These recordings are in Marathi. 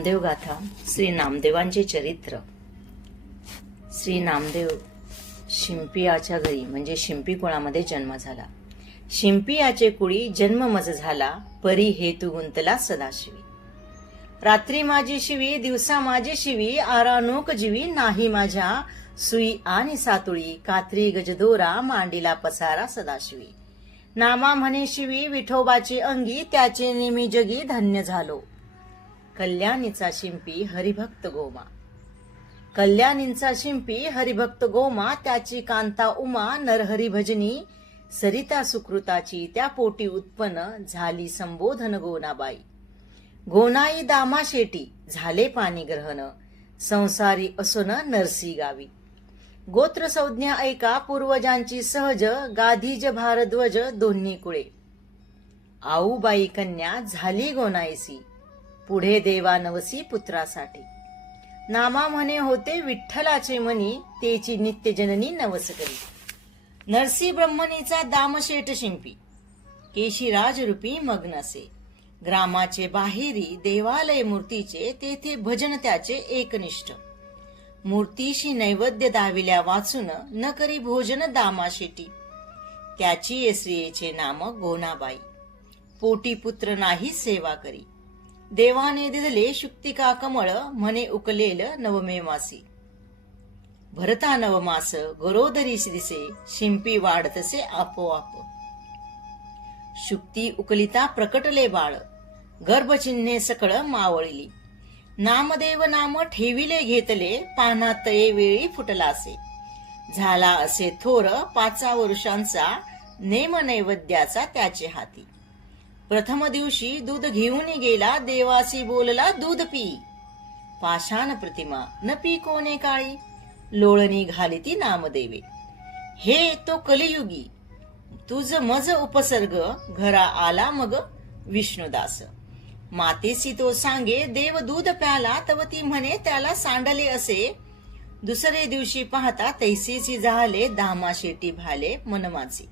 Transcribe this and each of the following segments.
नामदेव गाथा. श्री नामदेवांचे चरित्र. श्री नामदेव शिंपियाच्या घरी म्हणजे शिंपी कुळामध्ये जन्म झाला. शिंपियाचे कुळी जन्म मज झाला, परी हेतू गुंतला सदाशिवी. रात्री माझी शिवी, दिवसा माझी शिवी, आरानोक जीवी नाही माझ्या, सुई आणि सातुळी, कात्री गजदोरा, मांडीला पसारा सदाशिवी. नामा म्हणे शिवी, विठोबाची अंगी, त्याचे नेमी जगी धन्य झालो. कल्याणीचा शिंपी हरिभक्त गोमा. कल्याणींचा शिंपी हरिभक्त गोमा, त्याची कांता उमा, नरहरी भजनी, सरिता सुकृताची, त्या पोटी उत्पन्न झाली संबोधन गोनाबाई. गोनाई दामा शेटी, झाले पाणी ग्रहण, संसारी असोन नरसी गावी. गोत्र संज्ञा ऐका, पूर्वजांची सहज, गाधीज भारद्वज दोन्ही कुळे. आऊबाई कन्या झाली गोनाईसी, पुढे देवा नवसी पुत्रासाठी. नामा म्हणे होते विठ्ठलाचे मनी, तेची नित्य जननी नवस करी. नरसी ब्रह्मणीचा दामशेठ शिंपी, केशीराज रूपी मग्नसे. ग्रामाचे बाहेरी देवालय मूर्तीचे, तेथे भजन त्याचे एकनिष्ठ. मूर्तीशी नैवेद्य दाविल्या वाचून, न करी भोजन दामाशेटी. त्याची स्त्रियेचे नाम गोनाबाई, पोटी पुत्र नाही सेवा करी. देवाने दिले शुक्तिका कमळ, म्हणे उकलेल नवमे मासी. भरता नवमास गरोदरीस दिसे, शिंपी वाढतसे आपोआप. शुक्ती उकलिता प्रकटले बाळ, गर्भचिन्हे सकळ मावळली. नामदेव नाम ठेविले घेतले, पाना तये वेळी फुटलासे. झाला असे थोर 5 वर्षांचा, नेम नैवेद्याचा त्याचे हाती. प्रथम दिवशी दूध घेऊन गेला, देवासी बोलला दूध पी. पाषाण प्रतिमा न पी कोणे काळी, लोळणी घालिती नामदेवे. हे तो कलियुगी, तुझ मज उपसर्ग, घरा आला मग विष्णुदास. मातेसी तो सांगे, देव दूध प्याला, तव ती म्हणे त्याला सांडले असे. दुसरे दिवशी पाहता तैसेची झाले, दामाशेटी भाले मनमाचे.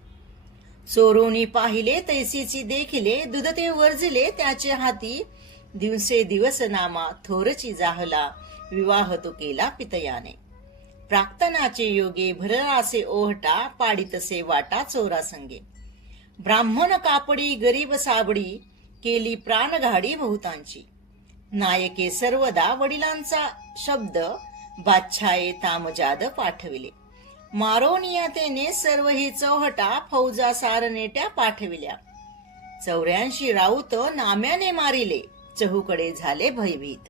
चोरोनी पाहिले तैसीची देखिले, दूध ते वर्जले त्याचे हाती. दिवसे दिवस नामा थोरची जाहला, विवाह तो केला पितयाने. प्राक्तनाचे योगे भररासे ओहटा, पाडितसे वाटा चोरा संगे. ब्राह्मण कापडी गरीब साबडी, केली प्राणघाडी बहुतांची. नायके सर्वदा वडिलांचा शब्द, बादशाहे तामजाद पाठविले. मारोनिया तेने सर्व ही चौहटा, फौजा सारनेट्या पाठविल्या. 84 राऊत नाम्याने मारिले, चहूकडे झाले भयभीत.